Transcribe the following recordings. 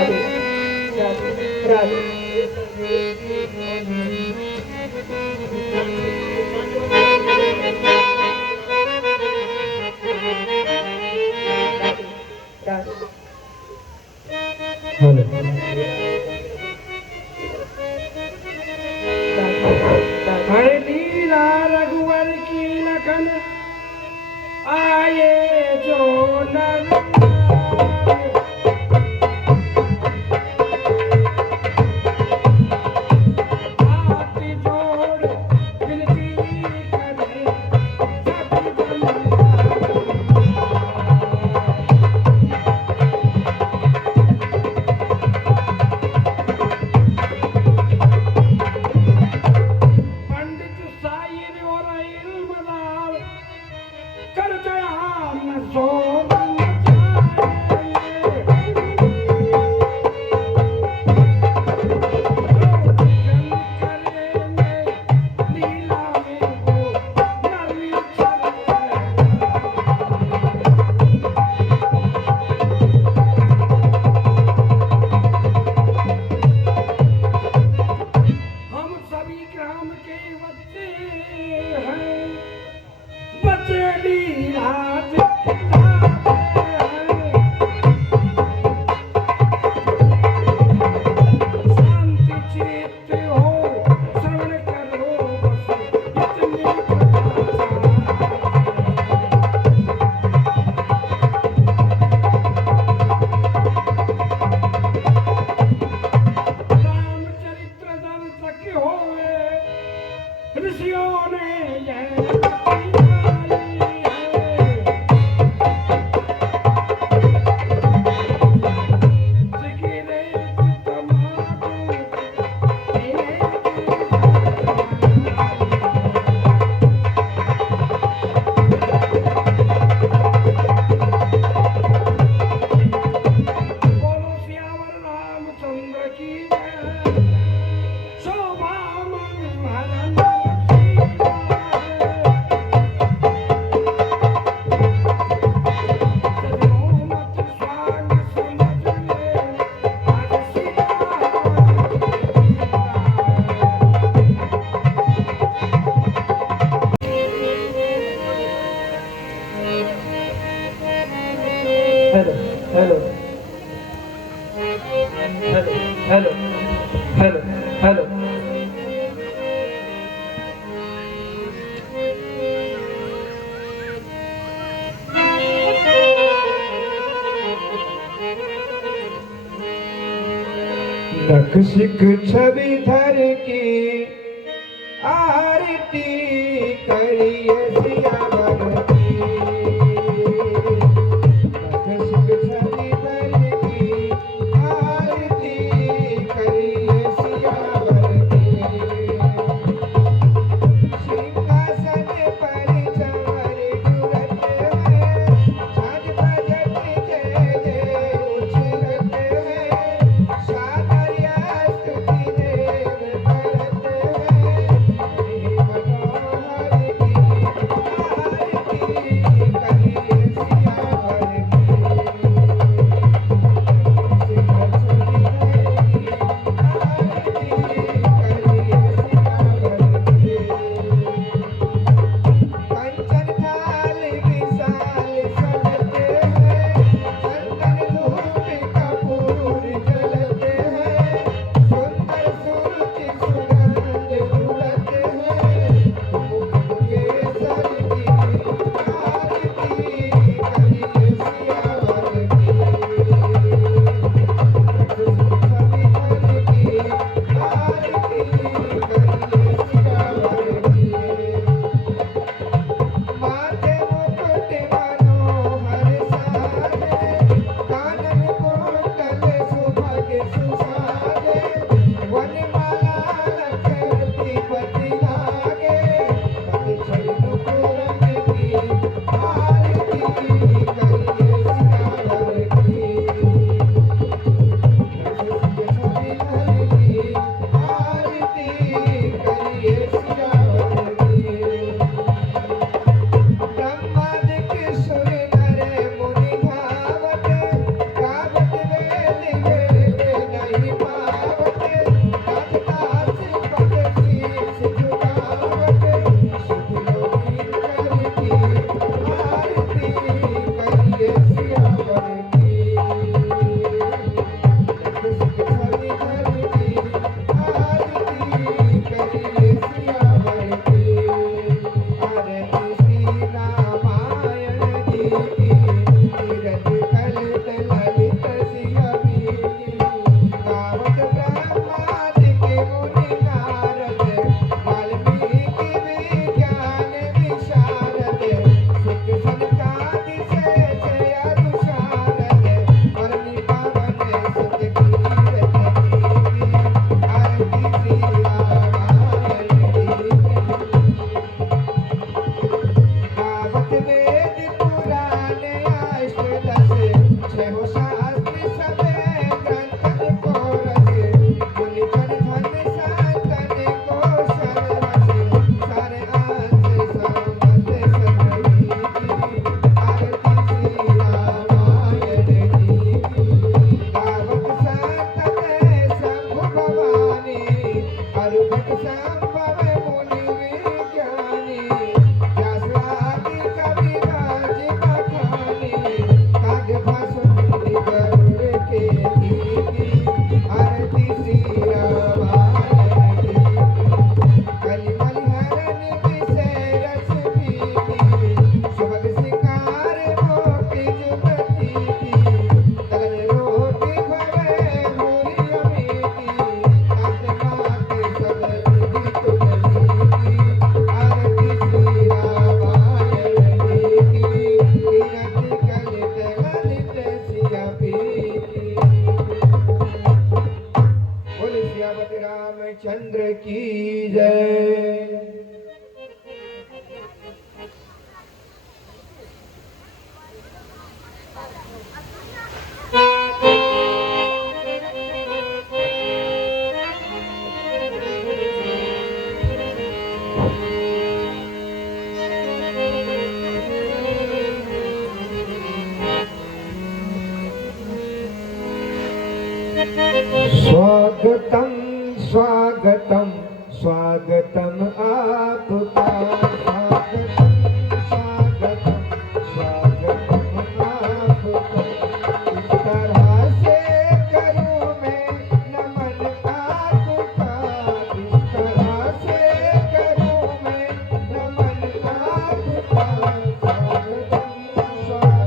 Radhe Radhe Radhe. Hello हरे लीला रघुवर की लखन आए जो नर hello hello hello hello hello लख सिख छवि धर की आरती करिए सियावर की। लख सिख छवि धर की आरती करिए सियावर की। सिंहासन पर चंवर घुरत है, साज बजत जय जय उछलत है। सादर स्तुति देव करत है, हरि मनोहर की रामचंद्र की जय। स्वागतम स्वागतम स्वागतम आपका, स्वागतम स्वागतम स्वागतम आपका। इस तरह से करूं मैं नमन आपका, इस तरह से करूं मैं नमन आपका। स्वागतम स्वागतम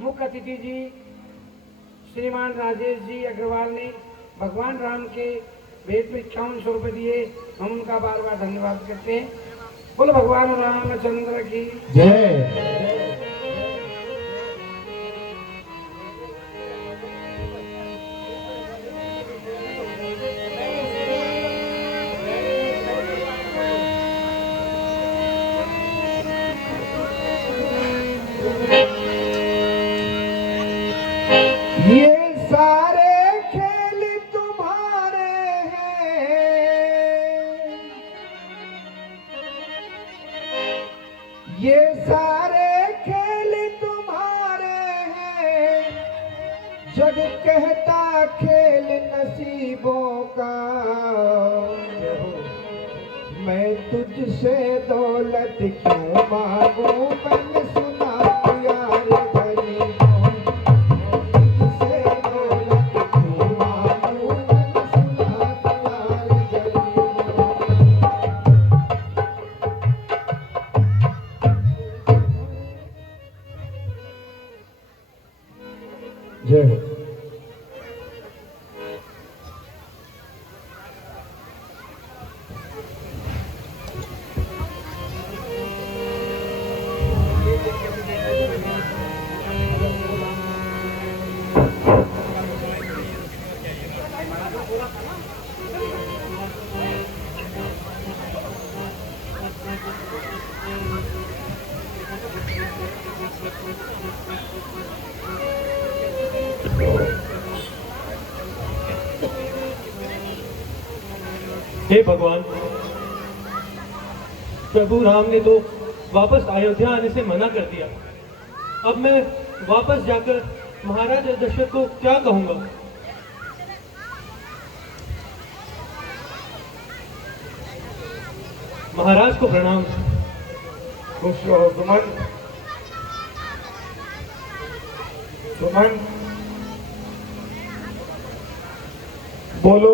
मुख्य अतिथि जी श्रीमान राजेश जी अग्रवाल ने भगवान राम के वेद में 51 रुपए दिए। हम उनका बार बार धन्यवाद करते हैं। बोलो भगवान रामचंद्र की जय। ये सारे खेल तुम्हारे हैं, ये सारे खेल तुम्हारे हैं। जग कहता खेल नसीबों का, मैं तुझसे दौलत क्यों मांगू। मैंने सुना यार गरीबों, तुझसे दौलत क्यों मांगू। मैंने सुना यार गरीबों। जय हो। हे भगवान, प्रभु राम ने तो वापस अयोध्या आने से मना कर दिया। अब मैं वापस जाकर महाराज दशरथ को क्या कहूंगा? महाराज को प्रणाम। खुश रहो सुमन। सुमन बोलो,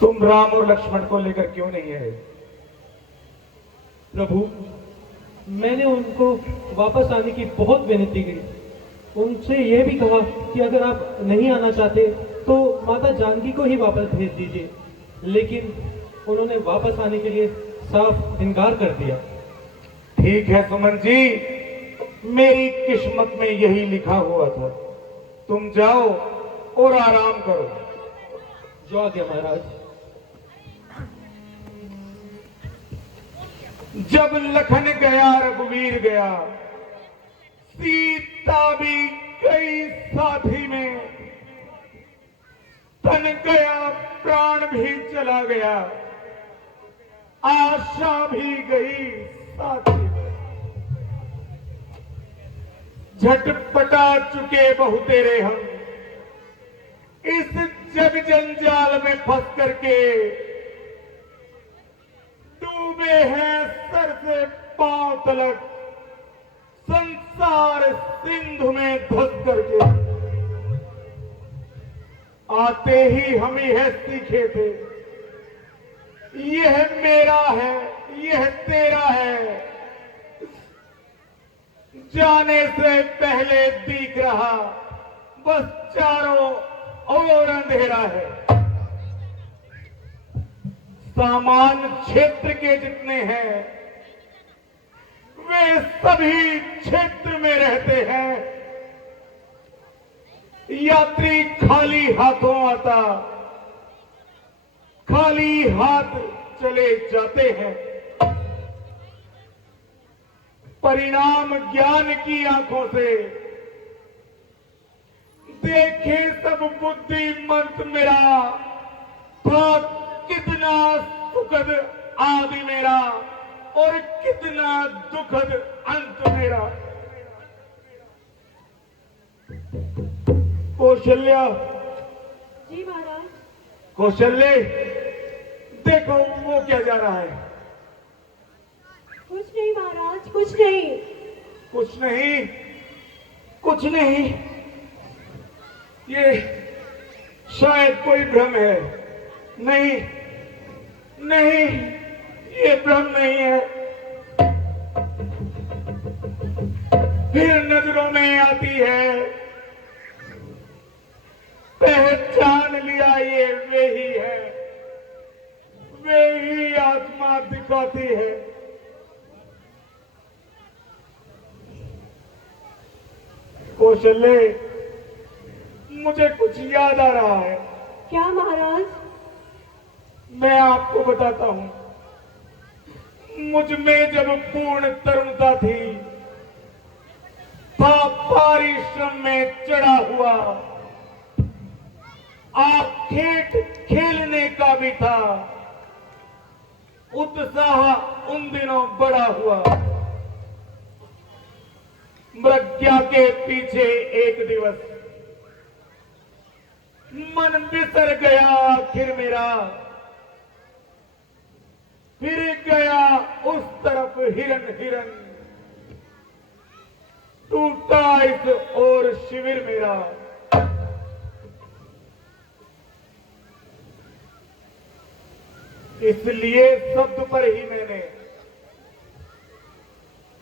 तुम राम और लक्ष्मण को लेकर क्यों नहीं आए? प्रभु, मैंने उनको वापस आने की बहुत विनती की। उनसे यह भी कहा कि अगर आप नहीं आना चाहते तो माता जानकी को ही वापस भेज दीजिए, लेकिन उन्होंने वापस आने के लिए साफ इनकार कर दिया। ठीक है सुमन जी, मेरी किस्मत में यही लिखा हुआ था। तुम जाओ और आराम करो। जो आ गया महाराज। जब लखन गया रघुवीर गया, सीता भी गई साथी में। तन गया प्राण भी चला गया, आशा भी गई साथी में। झटपटा चुके बहु तेरे हम, इस जग जंजाल में फंस करके डूबे हैं सर से पांव तलक संसार सिंधु में धस करके। आते ही हम यह सीखे थे, यह मेरा है, यह तेरा है। जाने से पहले दिख रहा बस चारों ओर अंधेरा है। सामान क्षेत्र के जितने हैं वे सभी क्षेत्र में रहते हैं। यात्री खाली हाथों आता, खाली हाथ चले जाते हैं। परिणाम ज्ञान की आंखों से देखे सब बुद्धिमंत मेरा था कितना सुखद आदि मेरा और कितना दुखद अंत मेरा। कौशल्या, जी महाराज। कौशल्य, देखो वो क्या जा रहा है। कुछ नहीं महाराज, कुछ नहीं। कुछ नहीं, कुछ नहीं, ये शायद कोई भ्रम है। नहीं नहीं, ये भ्रम नहीं है। फिर नजरों में आती है, पहचान लिया ये वे ही है, वे ही आत्मा दिखाती है। कौशल्य, मुझे कुछ याद आ रहा है। क्या महाराज? मैं आपको बताता हूं। मुझ में जब पूर्ण तरुणता थी, था परिश्रम में चढ़ा हुआ, आखेट खेलने का भी था, उत्साह उन दिनों बड़ा हुआ। मृग्या के पीछे एक दिवस मन बिसर गया आखिर मेरा, फिर गया उस तरफ हिरन हिरन, टूटा इस ओर शिविर मेरा। इसलिए शब्द पर ही मैंने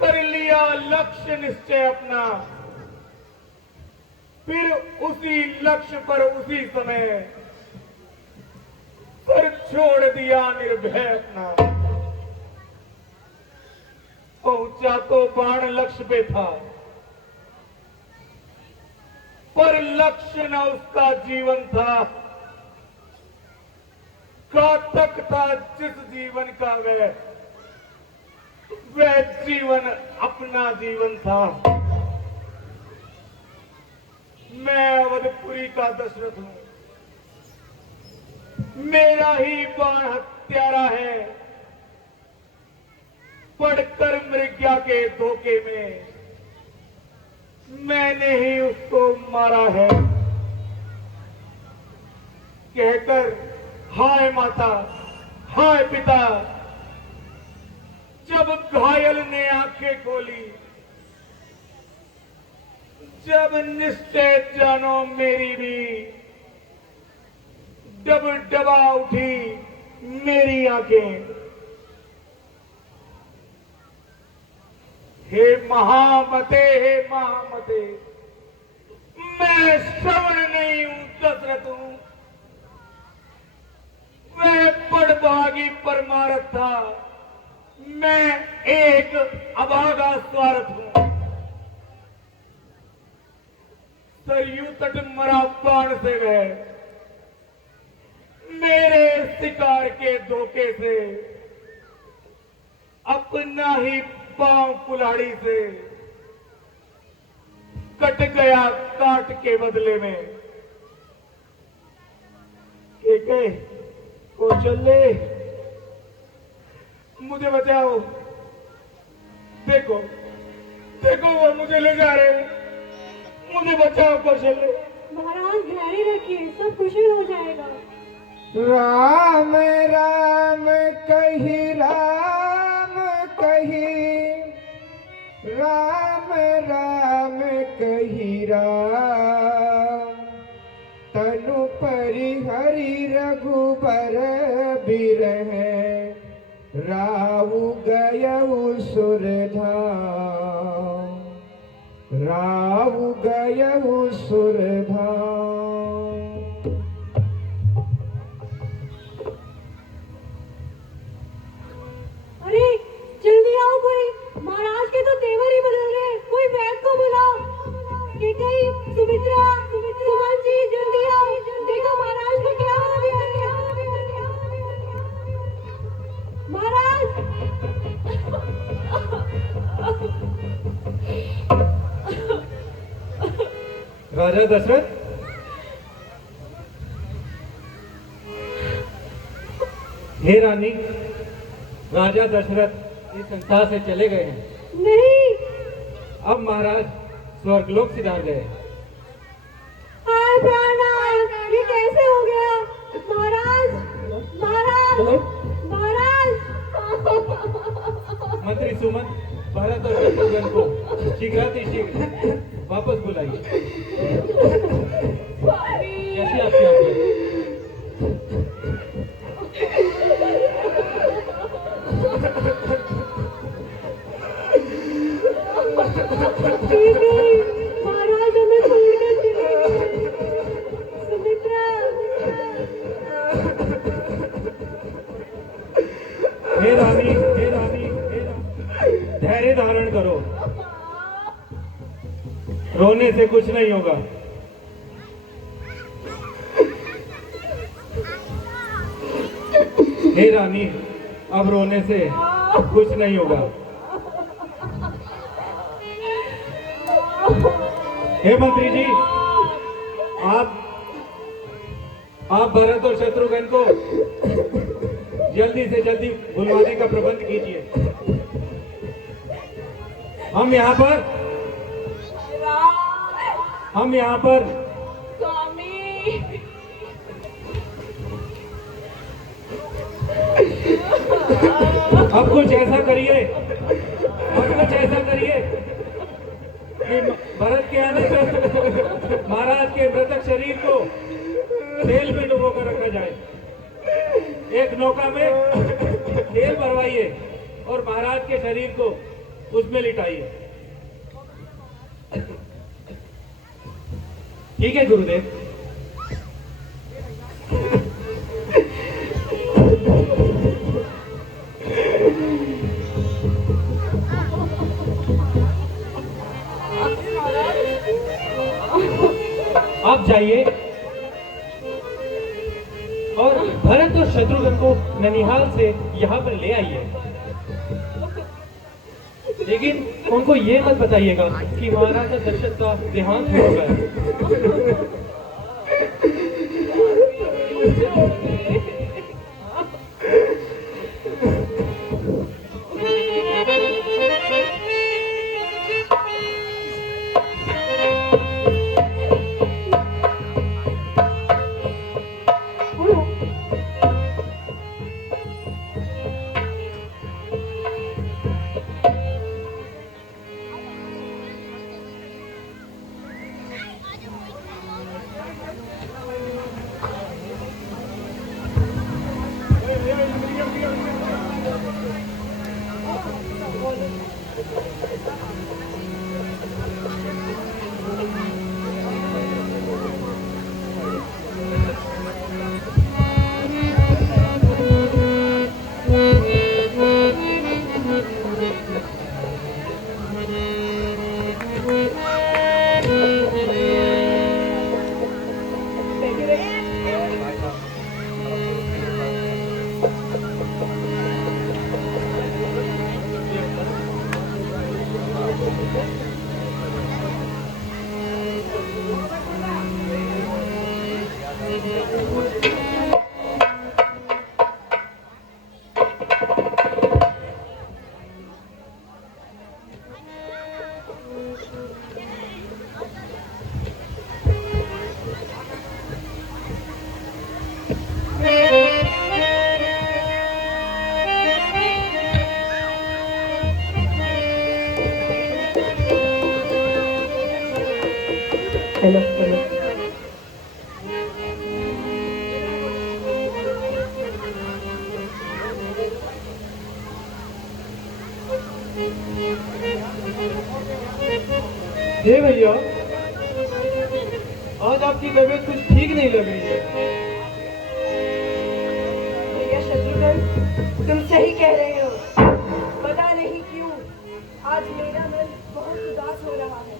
कर लिया लक्ष्य निश्चय अपना, फिर उसी लक्ष्य पर उसी समय सर छोड़ दिया निर्भय अपना। पहुंचा तो बाण लक्ष्य पे था, पर लक्ष्य न उसका जीवन था। घातक था जिस जीवन का वह जीवन अपना जीवन था। मैं अवधपुरी का दशरथ हूं, मेरा ही बाण हत्यारा है। पड़कर मृग्या के धोखे में मैंने ही उसको मारा है। कहकर हाय माता, हाय पिता, जब घायल ने आंखें खोली, जब निश्चय जानो मेरी भी डब डबा उठी मेरी आंखें। हे महामते, हे महामते, मैं श्रवण नहीं हूं, दशरथ हूं। वह बड़भागी परमारथ था, मैं एक अभागा स्वार्थ हूं। सरयू तट मरा बाण से गए, मेरे शिकार के धोखे से अपना ही पांव कुल्हाड़ी से कट गया काट के बदले में। एक है कौशल्य, मुझे बचाओ, देखो देखो वो मुझे ले जा रहे हैं, मुझे बचाओ कौशल्य। महाराज धैर्य रखिए, सब कुशल हो जाएगा। राम राम कही राम कही, राम राम कही राम, तनु परिहरि रघुबर बिरह, राहु गयउ सुरधाम, राहु गयउ सुरधाम। अरे जल्दी आओ, कोई महाराज के तो तेवर ही बदल रहे हैं। कोई वैद्य को बुलाओ। ये कहीं सुमित्रा, सुमन जी जल्दी आओ, देखो महाराज को क्या हो गया है। महाराज राजा दशरथ, हे रानी, राजा दशरथ इस संसार से चले गए हैं। नहीं, अब महाराज स्वर्गलोक सिधार गए। हाय प्राणनाथ, ये कैसे हो गया। महाराज महाराज महाराज। मंत्री सुमन, भरत और शत्रुघ्न को शीघ्रातिशीघ्र वापस बुलाइए। कैसी आपकी आज्ञा? ठीक है, महाराज हमें छोड़कर चले गए। सुमित्रा। हे रानी, हे रानी, हे रानी, धैर्य धारण करो, रोने से कुछ नहीं होगा। हे रानी, अब रोने से कुछ नहीं होगा। हे मंत्री जी, आप भरत और शत्रुघ्न को जल्दी से जल्दी बुलवाने का प्रबंध कीजिए। हम यहाँ पर स्वामी। अब कुछ ऐसा करिए कि भरत के आने तक महाराज के मृतक शरीर को तेल में डुबो कर रखा जाए। एक नौका में तेल भरवाइए और महाराज के शरीर को उसमें लिटाइए। ठीक है गुरुदेव। आप जाइए और भरत और शत्रुघ्न को ननिहाल से यहाँ पर ले आइए, लेकिन उनको ये मत बताइएगा कि महाराजा दशरथ का देहांत हो गया है। हेलो हेलो हे भैया, आज आपकी तबीयत कुछ ठीक नहीं लग रही है। भैया शत्रुघ्न, तुम सही कह रहे हो। पता नहीं क्यों आज मेरा मन बहुत उदास हो रहा है।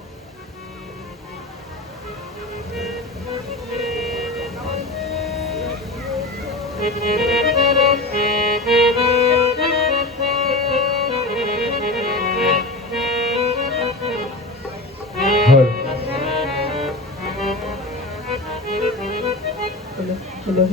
हेलो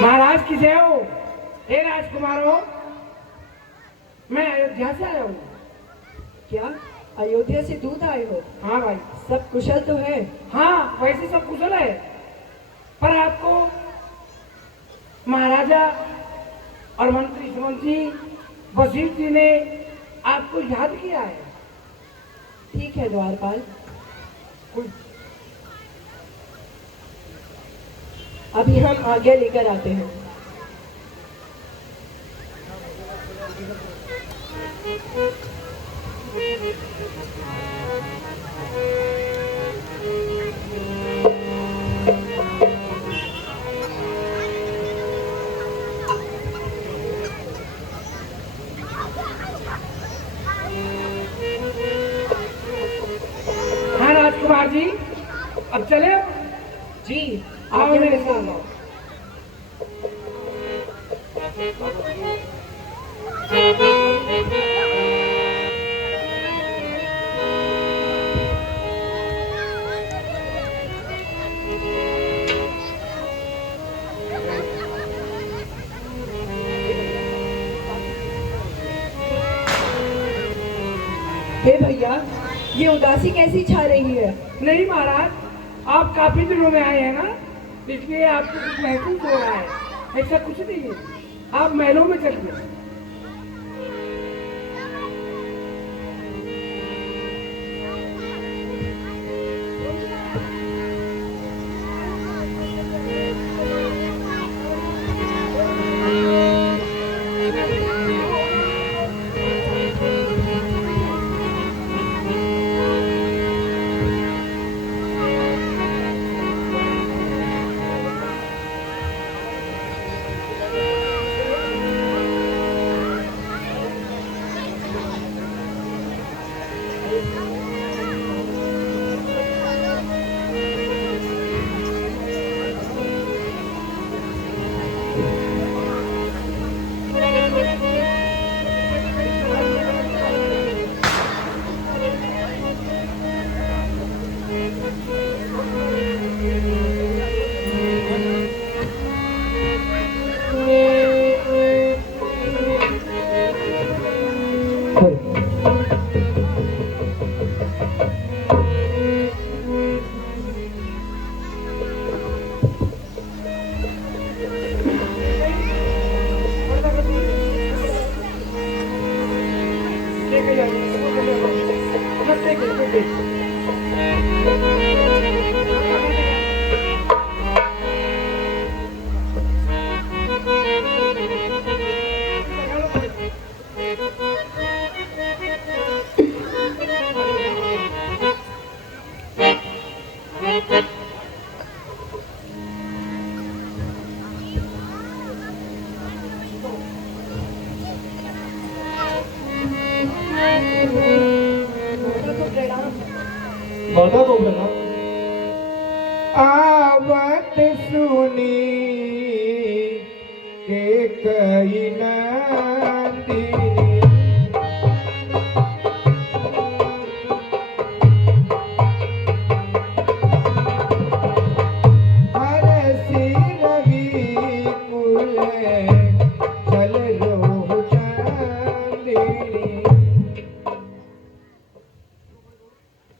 महाराज की जय हो। हे राजकुमारों, मैं अयोध्या से आया हूँ। क्या अयोध्या से दूध आए हो? हाँ भाई। सब कुशल तो है? हाँ वैसे सब कुशल है, पर आपको महाराजा और मंत्री सुमंत जी, वजीर जी ने आपको याद किया है। ठीक है द्वारपाल, कुछ अभी हम आज्ञा लेकर आते हैं। हाँ राजकुमार जी, अब चले। जी आओ आज्ञा मेरे लेकर साथ। आओ। हे भैया, ये उदासी कैसी छा रही है? नहीं महाराज, आप काफी दिनों में आए हैं ना, इसलिए आपको कुछ महसूस हो रहा है। ऐसा कुछ नहीं है, आप महलों में चलिए। माता को प्रणाम। आवत सुनी के कई नंदिनी, हरसी रवि कुल चल रोह चांदिनी,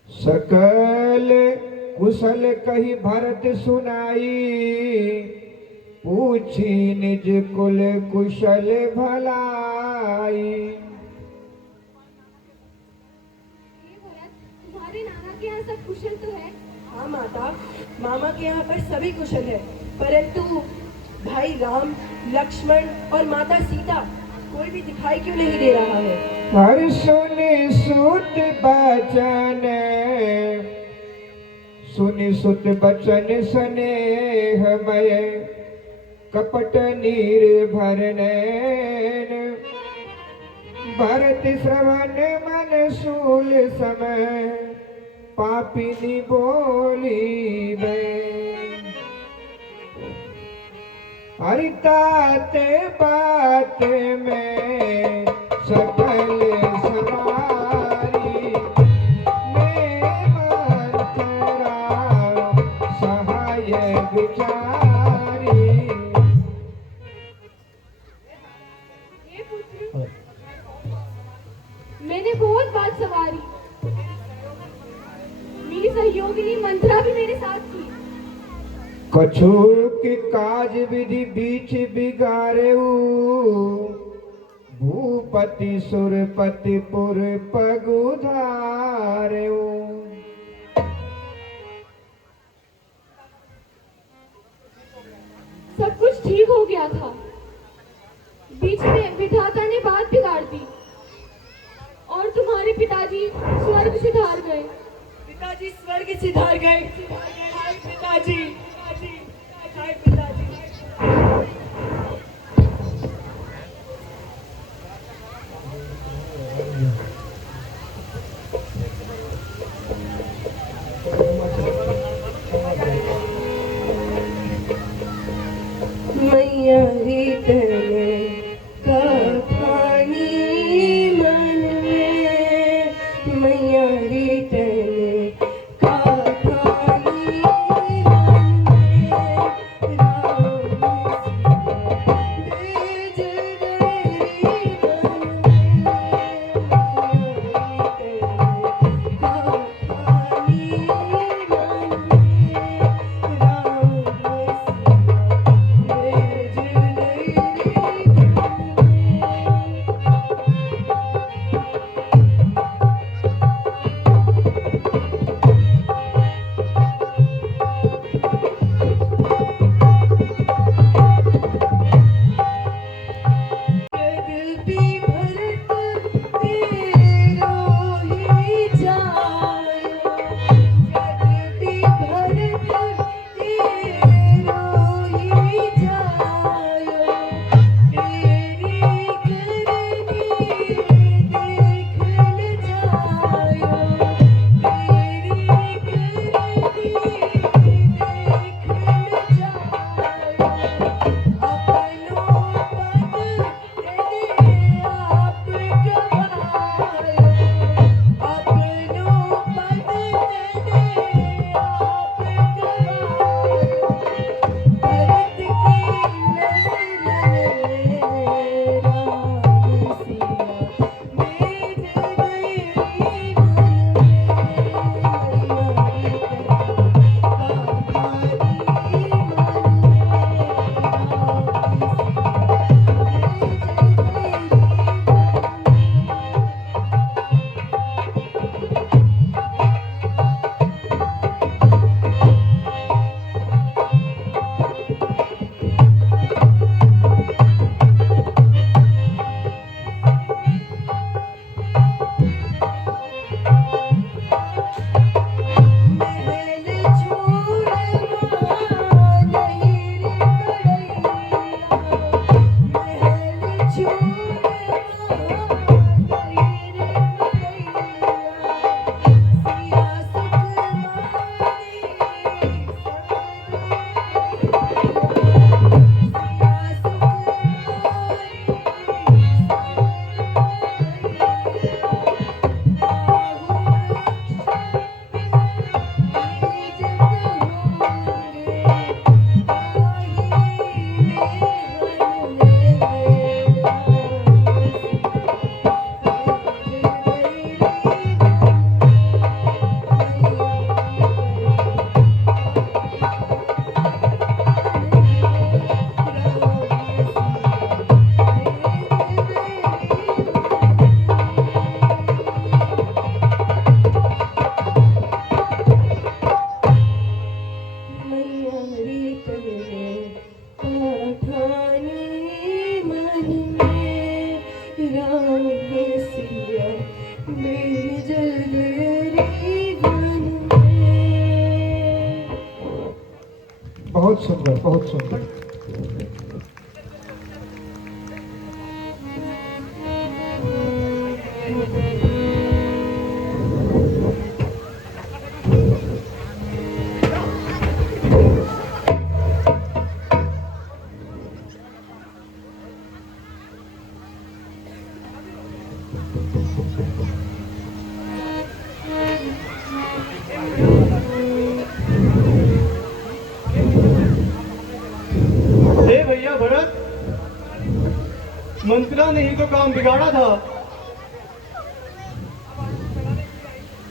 सकल कुशल कही भरत सुनाई, पूछी निज कुल कुशल भलाई। तुम्हारे नाना के यहाँ सब कुशल तो है? हाँ माता, मामा के यहाँ पर सभी कुशल है, परंतु भाई राम, लक्ष्मण और माता सीता कोई भी दिखाई क्यों नहीं दे रहा है? हर सुनि सुत बचन, सुनि सुत बचन स्नेह मय, कपट नीर भरनैन, भरत श्रवण मन शूल समय, पापिनी बोली मैं। हरितात बात में सकल समारी, मैं मंत्रा सहाय विचारी। मैंने बहुत बात सवारी, योगिनी मंत्रा भी मेरे साथ थी। कछु की काज विधि बीच बिगारे भूपति सुरपति पुर पगुधारे। सब कुछ ठीक हो गया था, बीच में विधाता ने बात बिगाड़ दी और तुम्हारे पिताजी स्वर्ग सिधार गए। पिताजी स्वर्ग सिधार गए। हाय पिताजी, हाय पिताजी। मैया रीतने का पानी मन में, मैया रीतने का पानी मन में, राम भेज गई मन में, मैया रीतने का पानी मन में, बहुत सुंदर, बहुत सुंदर। हे भैया भरत, मंत्रा ने ही तो काम बिगाड़ा था,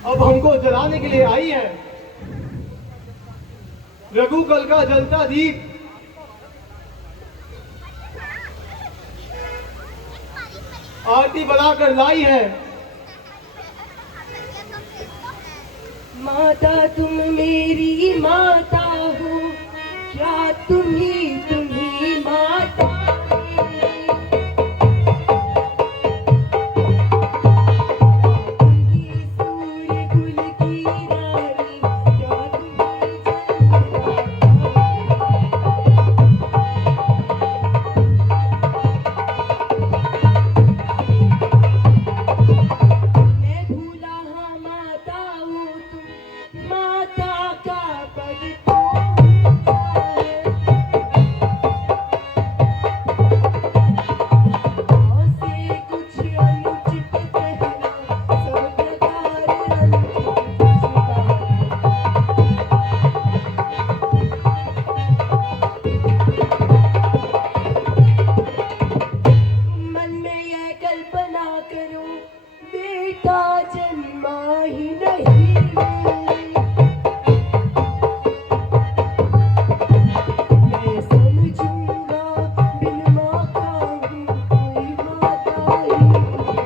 अब हमको जलाने के लिए आई है। रघुकुल का जलता दीप आरती बनाकर लाई है। माता तुम मेरी माता हो, क्या तुम्ही माता सूर्य कुल की रानी, क्या तुम्ही मैं भूला हाँ माता हूँ तुम, माता का पद तो ऊंचा है। से कुछ अनुचित कहना, सब प्रकार अनुचित शिकार। मन में यह कल्पना करो, बेटा जन्मा ही नहीं। मैं समझूंगा बिन माँ का हूँ कोई माता ही नहीं।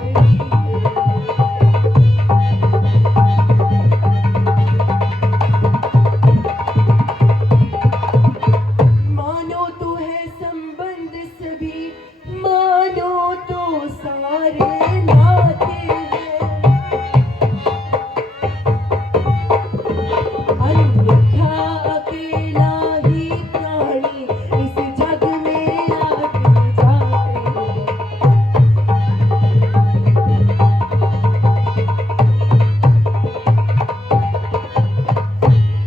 मानो तो है संबंध सभी, मानो तो सारे नाते हैं। अन्यथा अकेला ही प्राणी इस जग में आते जाते हैं।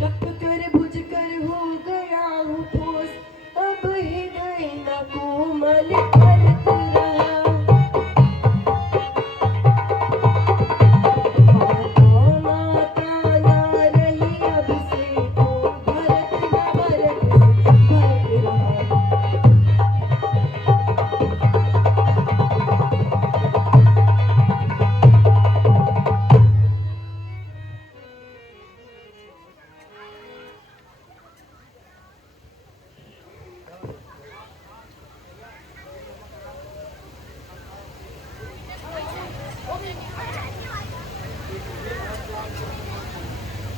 तप कर बुझ कर हो गया हूँ ठोस, अब हृदय न कोमल करत रहा। माता ना रही अब से तो भरत न भरत से भरत रहा।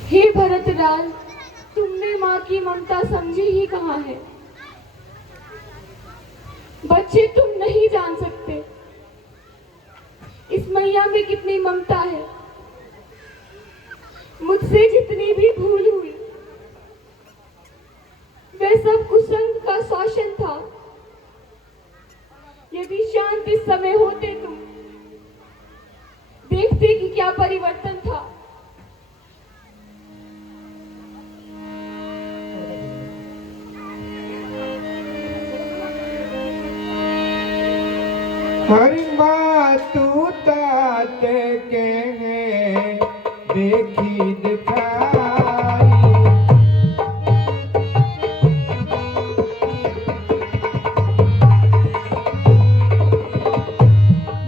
हे भरतलाल, तुमने माँ की ममता समझी ही कहाँ है। बच्चे तुम नहीं जान सकते इस मैया में कितनी ममता है। मुझसे जितनी भी भूल हुई वह सब कुसंग का शोषण था। यदि शांत इस समय होते तुम, देखते कि क्या परिवर्तन था। हरि मातु तात के हैं देखी दिखाई।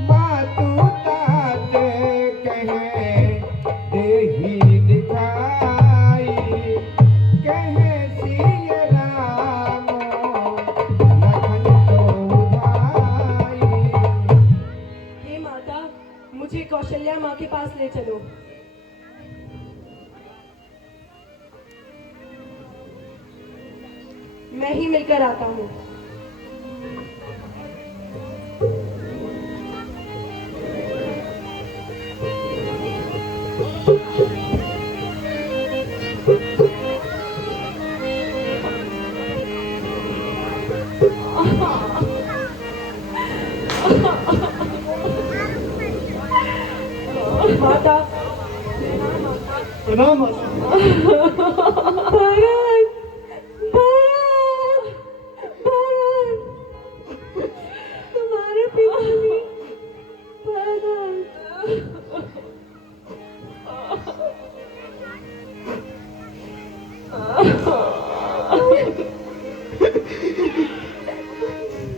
मातु तात कहें देही दिखाई। कहें सिय रामो लखन तो उधाई। हे माता, मुझे कौशल्या माँ के पास ले चलो। मैं ही मिलकर आता हूँ। माता, प्रणाम माता। भरत, भरत, भरत, तुम्हारे पिताजी, भरत।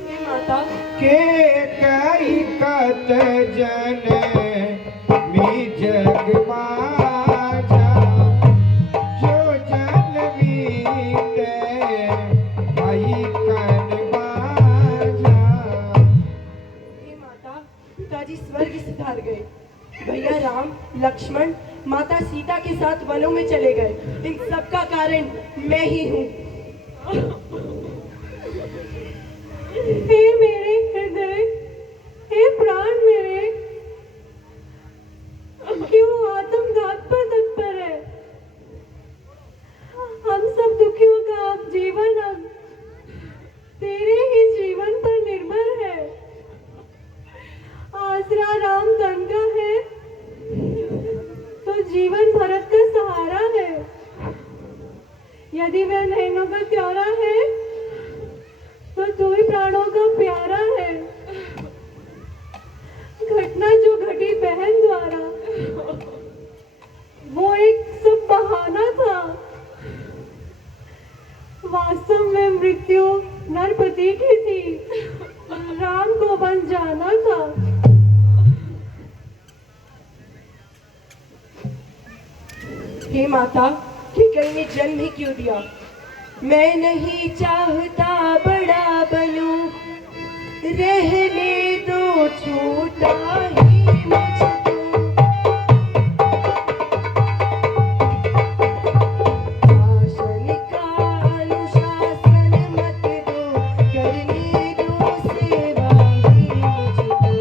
हे माता, के कई कत जन मी जग माझा जो जन पिताजी स्वर्ग सिधार गए। भैया राम, लक्ष्मण, माता सीता के साथ वनों में चले गए। इन सब का कारण मैं ही हूँ। हे मेरे हृदय, हे प्राण मेरे, क्यों आत्मघात पर तत्पर है? हम सब दुखियों का अब जीवन अब तेरे ही जीवन पर निर्भर है। आसरा राम धन का है तो जीवन भरत का सहारा है। यदि वह नैनों का प्यारा है तो तू ही प्राणों का प्यारा है। घटना जो घटी बहन द्वारा वो एक सब बहाना था। वास्तव में मृत्यु नरपति की थी, राम को बन जाना था। हे माता, केकई ने जन्म ही क्यों दिया? मैं नहीं चाहता बड़ा बनूं, रहने दो छोटा ही मुझको। शासन का अनुशासन मत दो, करने दो सेवा ही मुझको।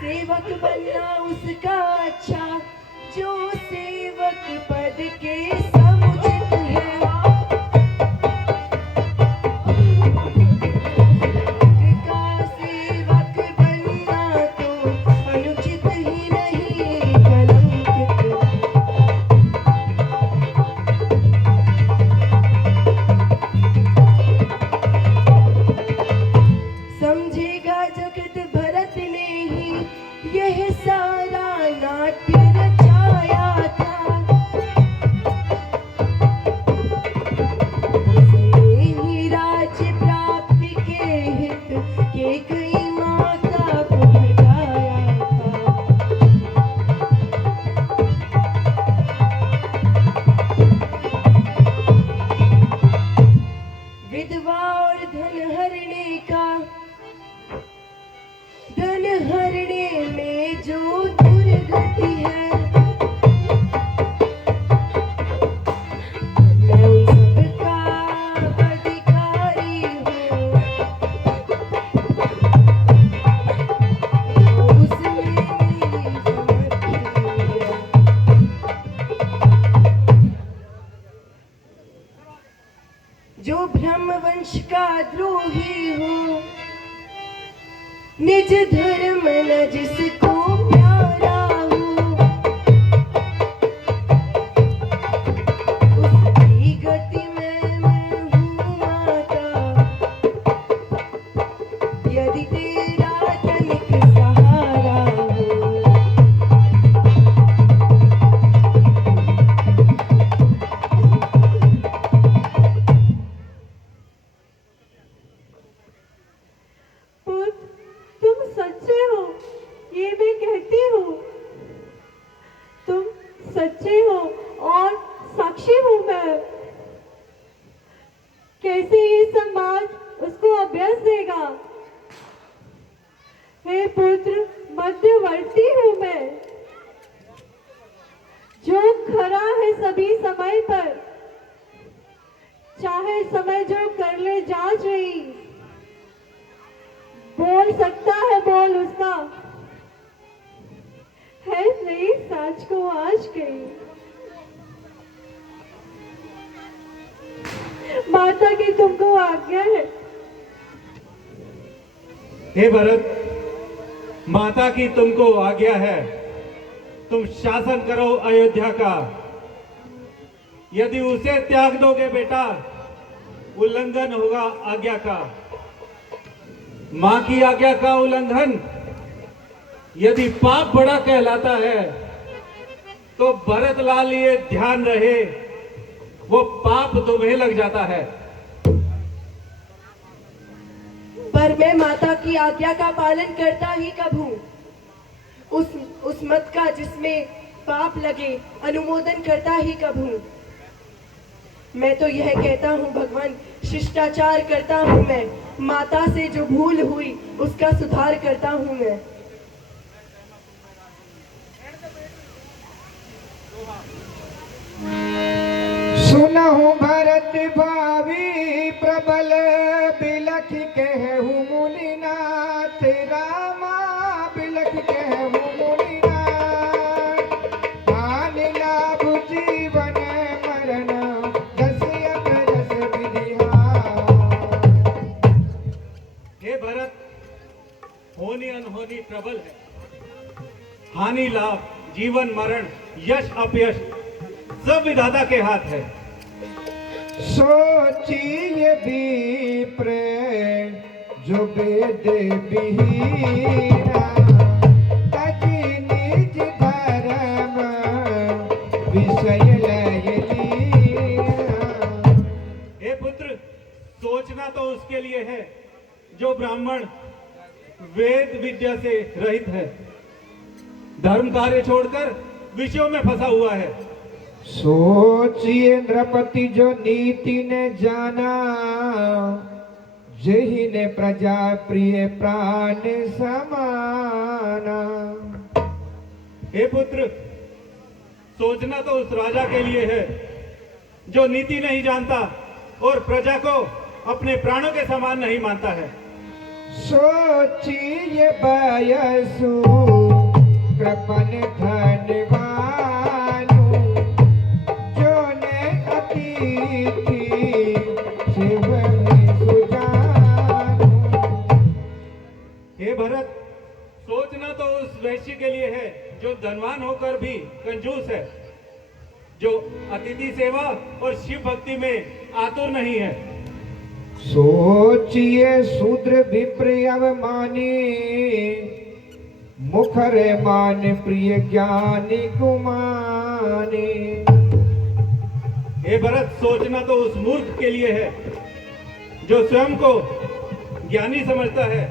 सेवक बनना उसका अच्छा, जो सेवक पद के समुचित है। का सेवक बनना तो अनुचित ही नहीं कलंकित। समझेगा जगत भरत ने ही यह सारा नाट्य रचाया था। उसने ही राज्य प्राप्ति के हित केकई माता को हटाया था। विधवा और धन हरणे में जो दुर्गति है, मैं उन सबका अधिकारी हूँ। उसमें मेरी समर्थी है। जो ब्रह्मवंश का द्रोही हो, निज धर्म न जिसको प्यारा हो, उसकी गति में मैं हूँ माता। यदि तेरा तनिक सहारा हो, पुत्र, तुम सच्चे हो, ये मैं कहती हूँ। तुम सच्चे हो और साक्षी हूँ मैं। कैसे ये समाज उसको अभ्यास देगा? हे पुत्र, मध्यवर्ती हूँ मैं, जो खरा है सभी समय पर, चाहे समय जो कर ले जांच रही। बोल सकता है बोल उसका, है नहीं साच को आज गई। माता की तुमको आज्ञा है। हे भरत, माता की तुमको आज्ञा है, तुम शासन करो अयोध्या का। यदि उसे त्याग दोगे बेटा, उल्लंघन होगा आज्ञा का। मां की आज्ञा का उल्लंघन यदि पाप बड़ा कहलाता है, तो भरत लाल ये ध्यान रहे, वो पाप तुम्हें लग जाता है। पर मैं माता की आज्ञा का पालन करता ही कब हूँ? उस मत का जिसमें पाप लगे अनुमोदन करता ही कब हूँ? मैं तो यह कहता हूँ भगवान, शिष्टाचार करता हूँ मैं, माता से जो भूल हुई उसका सुधार करता हूँ मैं। सुनहु भरत भावी प्रबल बिलख कहु मुनिनाथ, रामा बिलख कहु मुनिनाथ, हानि लाभ जीवन मरण दस अकरस विधिहार। हे भरत, होनी अनहोनी प्रबल है, हानि लाभ जीवन मरण यश अपयश सब विधाता के हाथ है। सोचिए विप्र जो वेद विहीना, तजी निज धर्म विषय लय लीना। हे पुत्र, सोचना तो उसके लिए है जो ब्राह्मण वेद विद्या से रहित है, धर्म कार्य छोड़कर विषयों में फंसा हुआ है। सोचिए नृपति जो नीति ने जाना, जही ने प्रजा प्रिय प्राण समाना। हे पुत्र, सोचना तो उस राजा के लिए है जो नीति नहीं जानता और प्रजा को अपने प्राणों के समान नहीं मानता है। सोचिए बयसु कृपन धनवानु, जो ने अतिथि सेवहि सुजानु। हे भरत, सोचना तो उस वैश्य के लिए है जो धनवान होकर भी कंजूस है, जो अतिथि सेवा और शिव भक्ति में आतुर नहीं है। सोचिए शूद्र विप्र अवमानी, मुखर मान प्रिय ज्ञानी गुमानी। हे भरत, सोचना तो उस मूर्ख के लिए है जो स्वयं को ज्ञानी समझता है।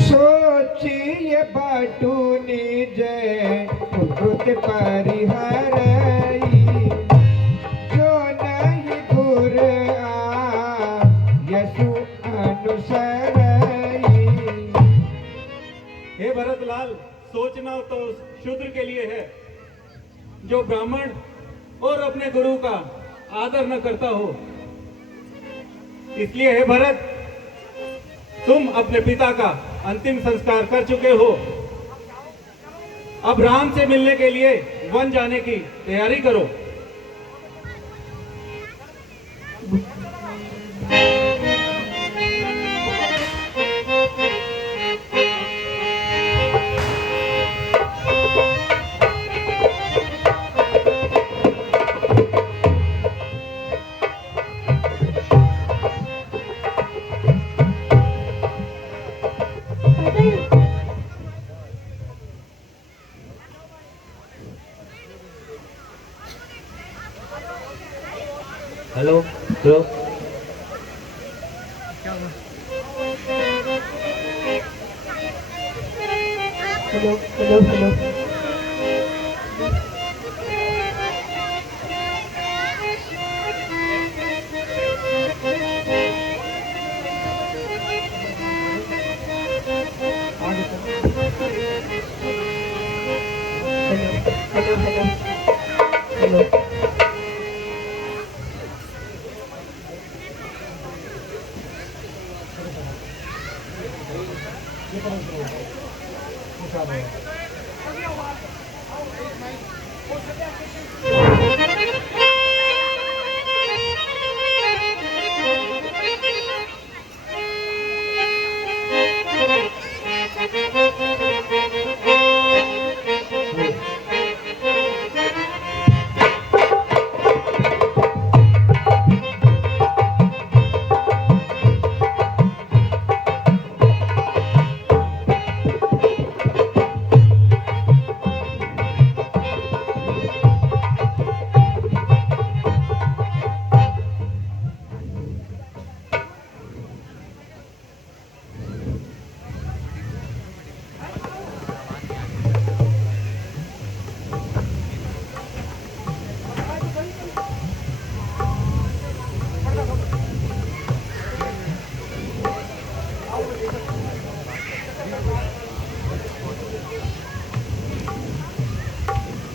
सोचिए बाटू निज सुकृत परिहरई, जो नहीं गुर यशु अनुसरई। हे भरतलाल, सोचना तो उस शूद्र के लिए है जो ब्राह्मण और अपने गुरु का आदर न करता हो। इसलिए हे भरत, तुम अपने पिता का अंतिम संस्कार कर चुके हो, अब राम से मिलने के लिए वन जाने की तैयारी करो। Hello hello, hello hello hello. Hello hello hello.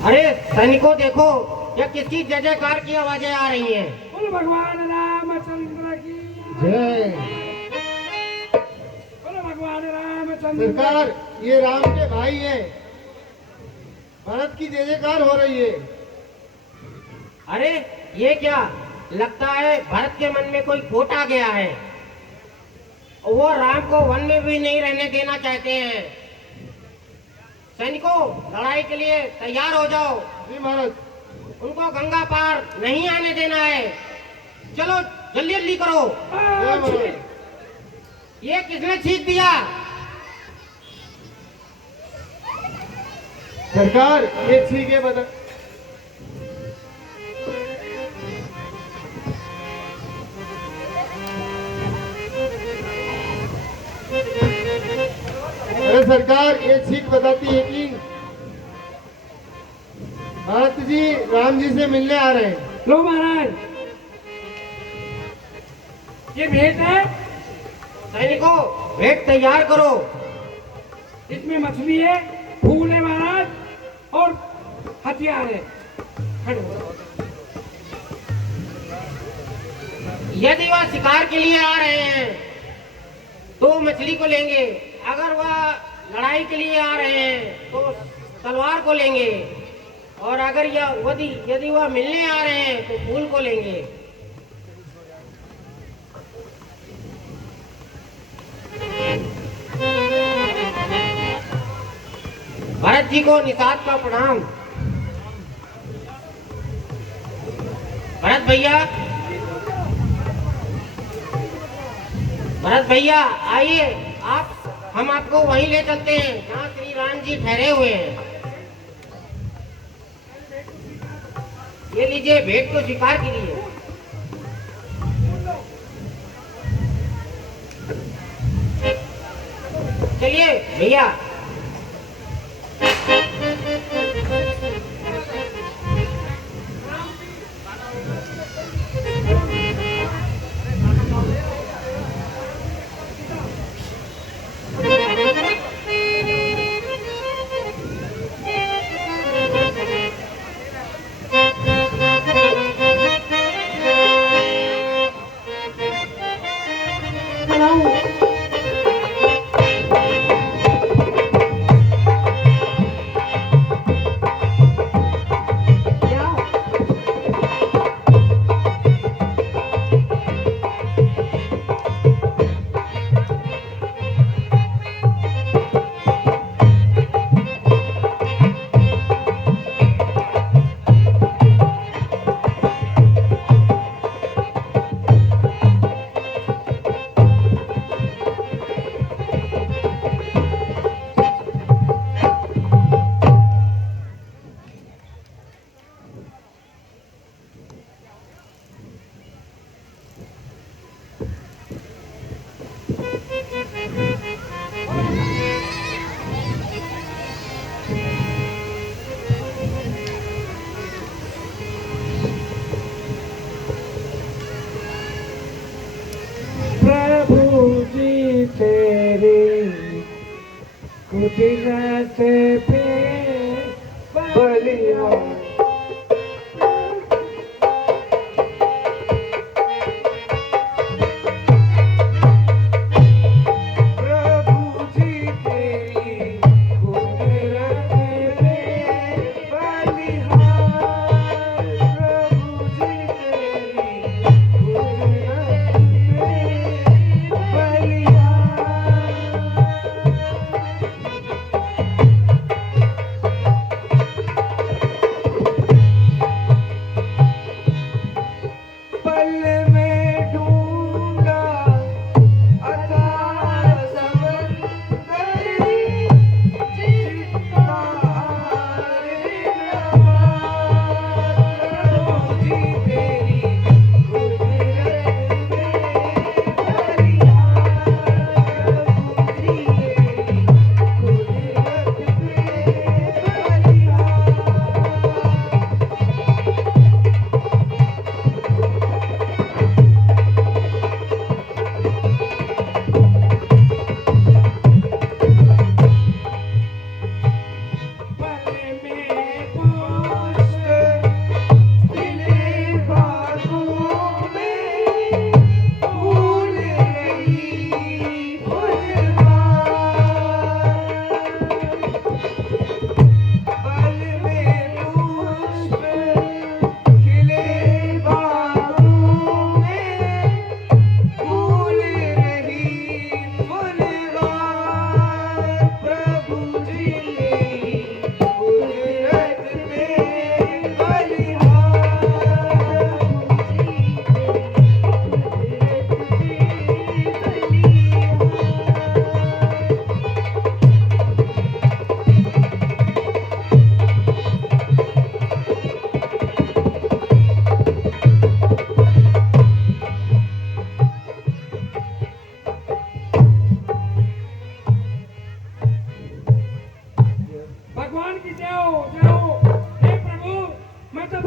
अरे सैनिकों देखो, यह किसकी जय जयकार की आवाजें आ रही हैं। बोलो भगवान रामचंद्र की जय। बोलो भगवान रामचंद्र। सरकार, ये राम के भाई हैं। भारत की जय जयकार हो रही है। अरे ये क्या, लगता है भरत के मन में कोई खोट आ गया है। वो राम को वन में भी नहीं रहने देना चाहते हैं। सैनिकों, लड़ाई के लिए तैयार हो जाओ। जी महाराज। उनको गंगा पार नहीं आने देना है। चलो जल्दी जल्दी करो। जय महाराज। ये किसने छींक दिया? सरकार, ये ठीक है बता। अरे सरकार, ये ठीक बताती है कि भारत जी राम जी से मिलने आ रहे हैं। लो महाराज, ये भेंट है। सैनिकों, भेंट तैयार करो। इसमें मछली है, फूल है महाराज, और हथियार है। खड़े हो जाओ। यदि वह शिकार के लिए आ रहे हैं तो मछली को लेंगे। अगर वह लड़ाई के लिए आ रहे हैं तो तलवार को लेंगे। और अगर यदि वह मिलने आ रहे हैं तो फूल को लेंगे। भरत जी को निषाद का प्रणाम। भरत भैया आइए, हम आपको वहीं ले चलते हैं जहाँ श्री राम जी ठहरे हुए हैं। ये लीजिए भेंट को स्वीकार कीजिए। चलिए भैया। कुदरत पे बलिया। प्रभु जी तेरी कुदरत पे बलिहार। प्रभु जी तेरी कुदरत पे बलिहार।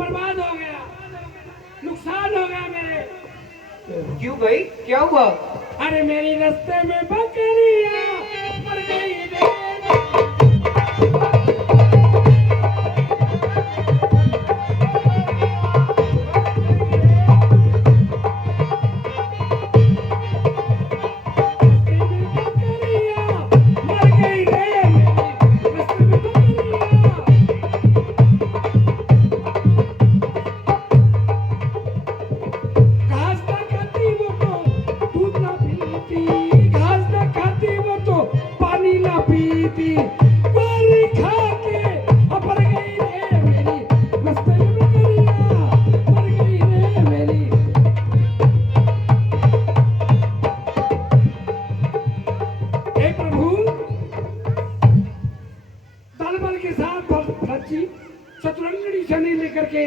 बर्बाद हो गया, नुकसान हो गया मेरे। क्यों भाई, क्या हुआ? अरे मेरी रास्ते में बकरियां मर गई रे। चतुरंगड़ी शनि लेकर के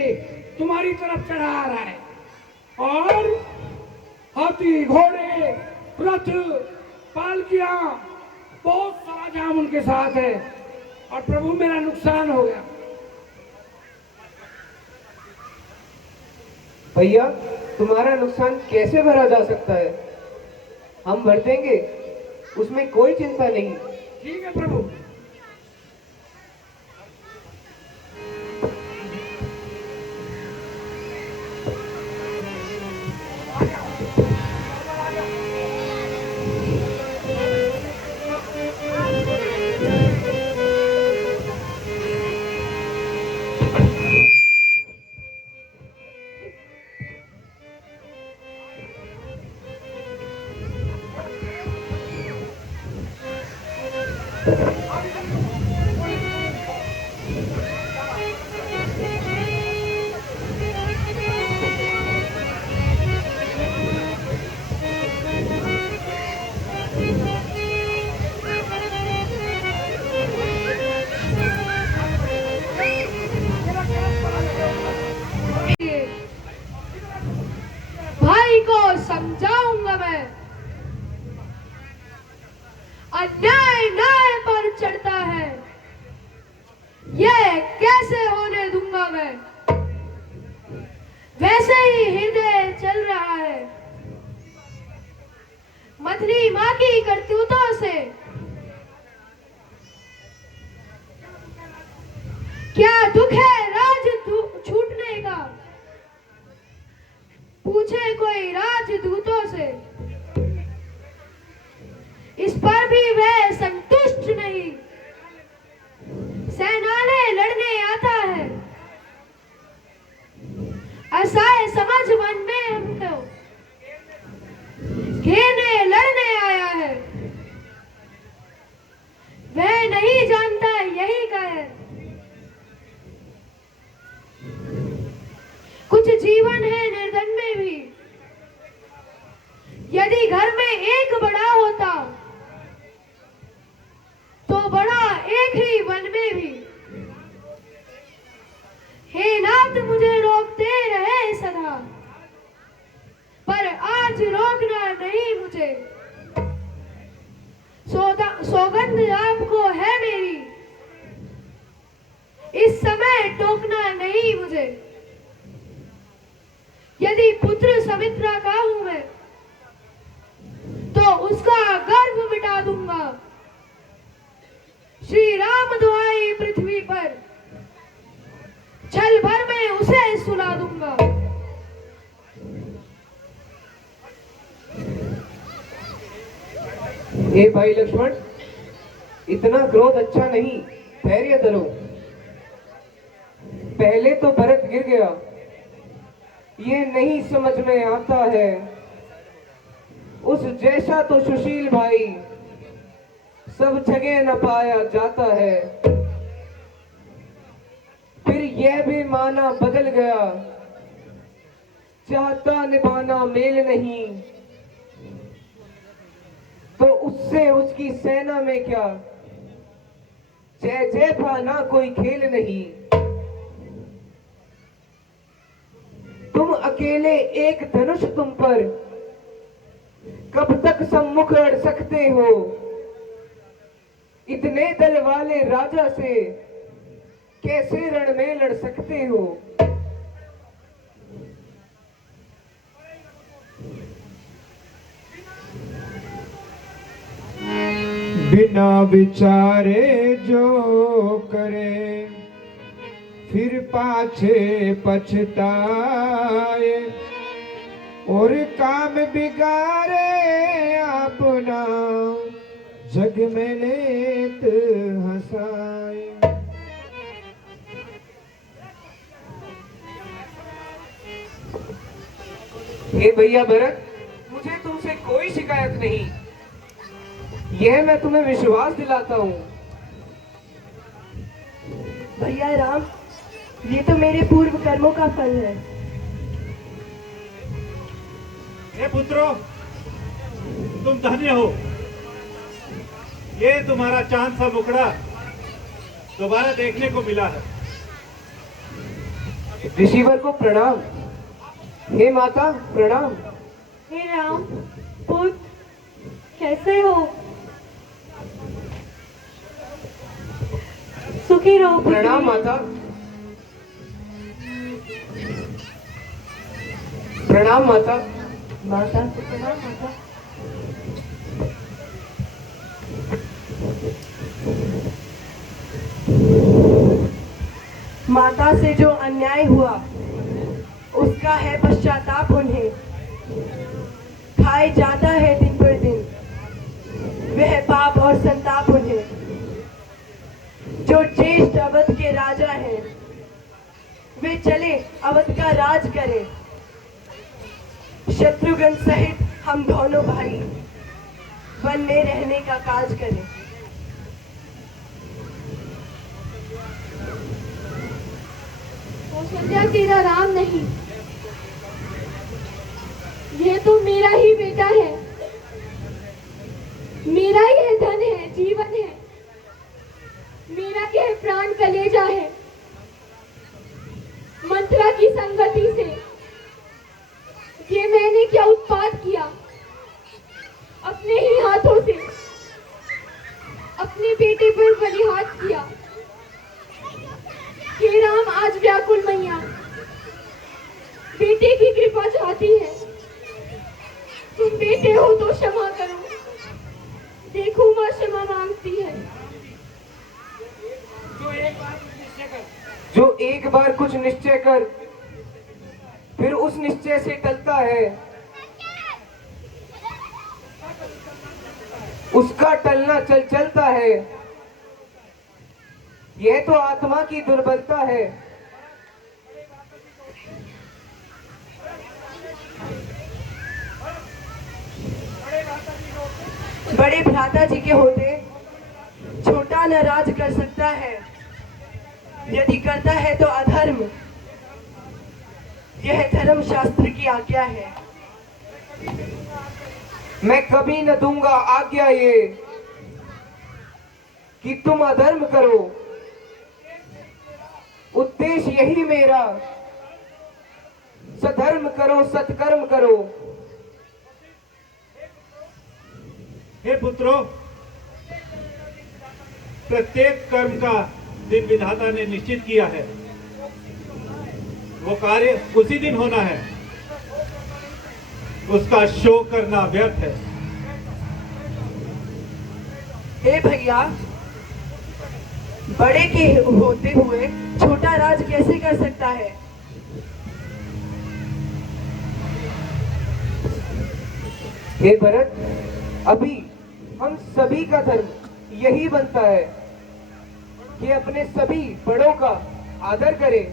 तुम्हारी तरफ चढ़ा आ रहा है और हाथी घोड़े रथ पालकियां बहुत सारा जाम उनके साथ है और प्रभु मेरा नुकसान हो गया। भैया, तुम्हारा नुकसान कैसे भरा जा सकता है? हम भर देंगे, उसमें कोई चिंता नहीं। ठीक है प्रभु। भाई को समझाऊंगा मैं, अन्याय न्याय पर चढ़ता है, ये कैसे होने दूंगा मैं। वैसे ही हृदय चल रहा है मथली माँ की करतूतों से। क्या दुख है राज छूटने का, पूछे कोई राजदूतों से। इस पर भी वह संतुष्ट नहीं, सेनाने लड़ने आता है, असहाय समझ मन में हमको घेरने लड़ने आया है। वह नहीं जानता यही का है, कुछ जीवन है निर्धन में भी। यदि घर में एक बड़ा होता तो बड़ा एक ही वन में भी। हे नाथ मुझे रोकते रहे सदा, पर आज रोकना नहीं मुझे। सौगंध आपको है मेरी, इस समय टोकना नहीं मुझे। यदि पुत्र समित्रा का हूं मैं तो उसका गर्भ मिटा दूंगा। श्री राम दुआई पृथ्वी पर, छल भर में उसे सुला दूंगा। हे भाई लक्ष्मण, इतना क्रोध अच्छा नहीं, धैर्य धरो। पहले तो भरत गिर गया, ये नहीं समझ में आता है। उस जैसा तो सुशील भाई सब जगह न पाया जाता है। फिर यह भी माना बदल गया, चाहता निभाना मेल नहीं, तो उससे उसकी सेना में क्या, जय जय था ना कोई खेल नहीं। तुम अकेले एक धनुष तुम पर कब तक सम्मुख अड़ सकते हो। इतने दल वाले राजा से कैसे रण में लड़ सकते हो। बिना विचारे जो करे फिर पाछे पछताए और काम बिगाड़े अपना जग में लेत हंसाए। हे भैया भरत, मुझे तुमसे कोई शिकायत नहीं, यह मैं तुम्हें विश्वास दिलाता हूँ। भैया राम, ये तो मेरे पूर्व कर्मों का फल है। हे पुत्रों, तुम धन्य हो। ये तुम्हारा चांद सा मुखड़ा दोबारा देखने को मिला है। ऋषिवर को प्रणाम। हे माता प्रणाम। हे राम पुत्र, कैसे हो? सुखी रहो पुत्री। प्रणाम माता। प्रणाम माता। माता को प्रणाम माता। माता से जो अन्याय हुआ उसका है पश्चाताप उन्हें, खाए जाता है दिन पर दिन वह पाप और संताप उन्हें। जो ज्येष्ठ अवध के राजा हैं वे चले अवध का राज करें। शत्रुघ्न सहित हम दोनों भाई वन में रहने का काज करें। कौशल्या तेरा राम नहीं, यह तो मेरा ही बेटा है, मेरा यह धन है, जीवन है, मेरा यह प्राण कलेजा है। मंत्रा की संगति से ये मैंने क्या उत्पात किया, अपने ही हाथों से अपने बेटे पर बलिहाथ किया। हे राम, आज व्याकुल मैया बेटे की कृपा चाहती है, तुम बेटे हो तो क्षमा करो। देखो माँ क्षमा मांगती है। जो एक बार कुछ निश्चय कर फिर उस निश्चय से टलता है, उसका टलना चलता है। यह तो आत्मा की दुर्बलता है। बड़े भ्राता जी के होते छोटा न राज कर सकता है, यदि करता है तो अधर्म। यह धर्म शास्त्र की आज्ञा है। मैं कभी न दूंगा आज्ञा ये कि तुम अधर्म करो। उद्देश्य यही मेरा, सधर्म करो, सत्कर्म करो। हे पुत्रों, प्रत्येक कर्म का दिन विधाता ने निश्चित किया है, वो कार्य उसी दिन होना है, उसका शोक करना व्यर्थ है। हे भैया, बड़े के होते हुए छोटा राज कैसे कर सकता है? हे भरत, अभी हम सभी का धर्म यही बनता है कि अपने सभी बड़ों का आदर करें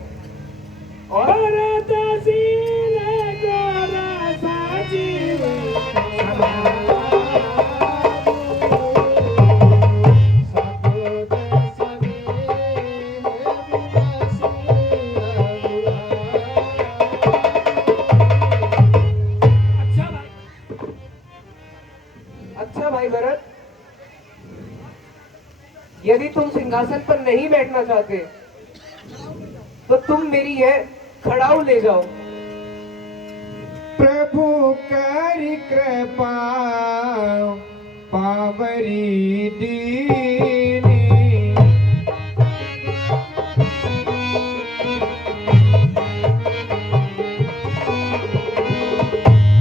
और अच्छा भाई भरत, यदि तुम सिंहासन पर नहीं बैठना चाहते तो तुम मेरी यह खड़ाऊ ले जाओ। प्रभु करि कृपा पावरी दीनी।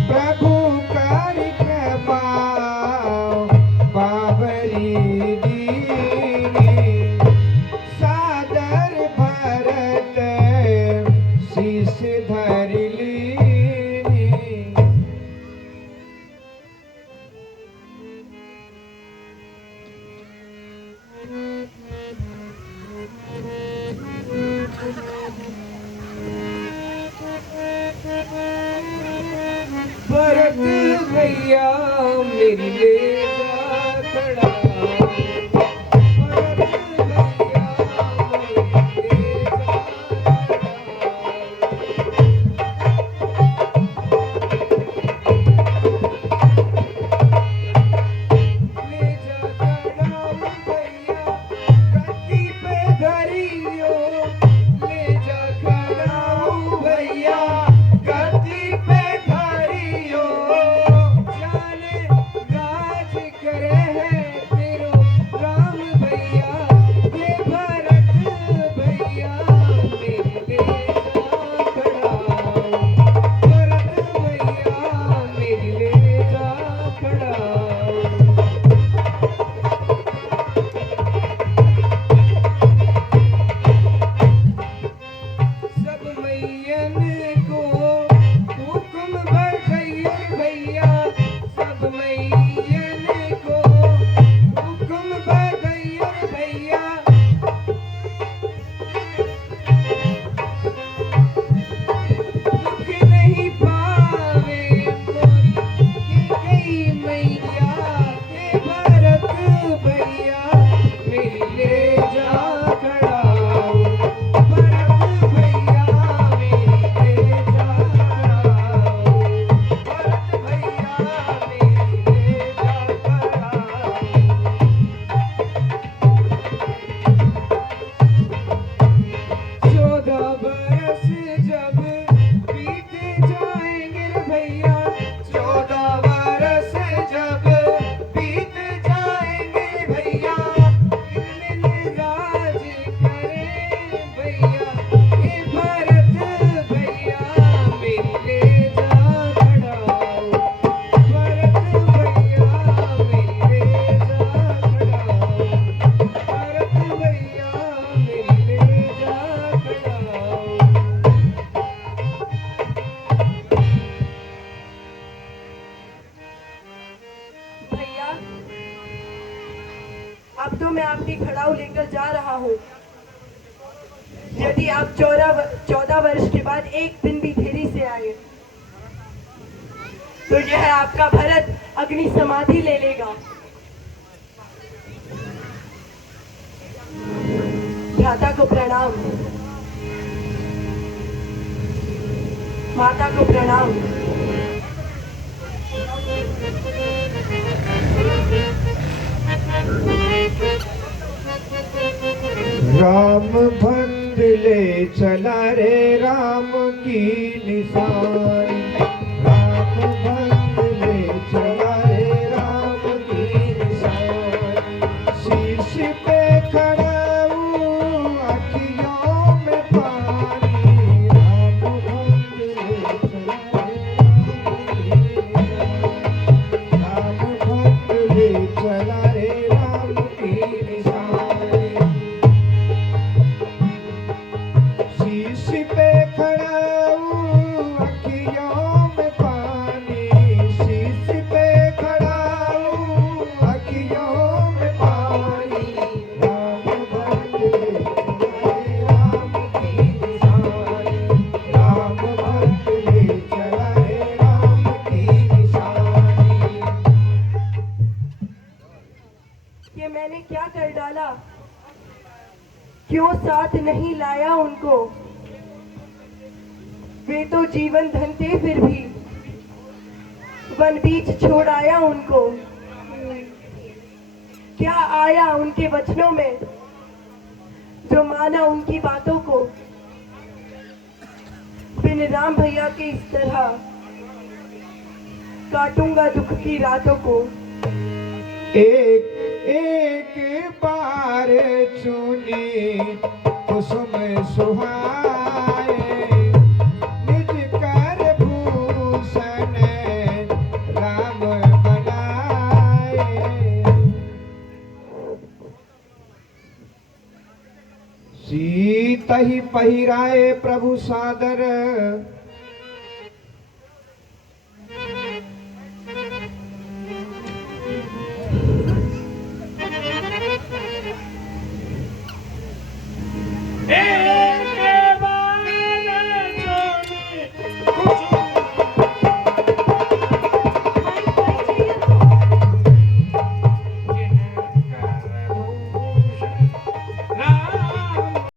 प्रभु करि कृपा पावरी भरत भैया मेरी ले जा खड़ा भरत भैया मेरी ले जा ले जा खड़ा भैया गद्दी पे धरियो ले जा खड़ा भैया गद्दी पे धरियो जाने राज करे है तेरो राम भैया ये भरत भैया मेरी ले जा खड़ा भरत भैया मेरी ले जा खड़ा सब मैयन को हुक्म भर गैयर भैया सब मैयन को हुक्म भर गैयर भैया दुख नहीं पावे कोई गई मैया के भरत भैया मेरी ले जा खड़ा भरत भैया मेरी ले जा भरत भैया मेरी ले जा चौदह बरस जब बीत जाएंगे रे भैया 14 बरस जब बीत जाएंगे भैया दिन राज करे भैया ये भरत भैया मेरी ले जा खड़ा भरत भैया मेरी ले जा खड़ा भरत भैया मेरी ले जा खड़ा भैया अब तो मैं आपकी खड़ाऊ लेकर जा रहा हूँ यदि आप 14 वर्ष के बाद एक दिन भी देरी से आए तो यह आपका भरत अग्नि समाधि ले लेगा भ्राता को प्रणाम माता को प्रणाम राम भक्त ले चला रे राम की निशान राम भक्त ले चला रे राम की निशान शीश पे खड़ा हूँ अखियों में पानी राम भक्त ले चला रे राम की निशान शीश पे खड़ा हूँ अखियों में पानी शीश पे खड़ा हूँ अखियों में पानी राम भक्त ले चला रे राम की निशान राम भक्त ले चला रे राम की निशान ये मैंने क्या कर डाला क्यों साथ नहीं लाया उनको वे तो जीवन धन थे फिर भी वन बीच छोड़ आया उनको क्या आया उनके वचनों में जो माना उनकी बातों को बिन राम भैया के इस तरह काटूंगा दुख की रातों को एक एक बार चुनी कुसुम सुहाए निज कर भूषण राम बनाए सीता ही पहिराए प्रभु सादर ए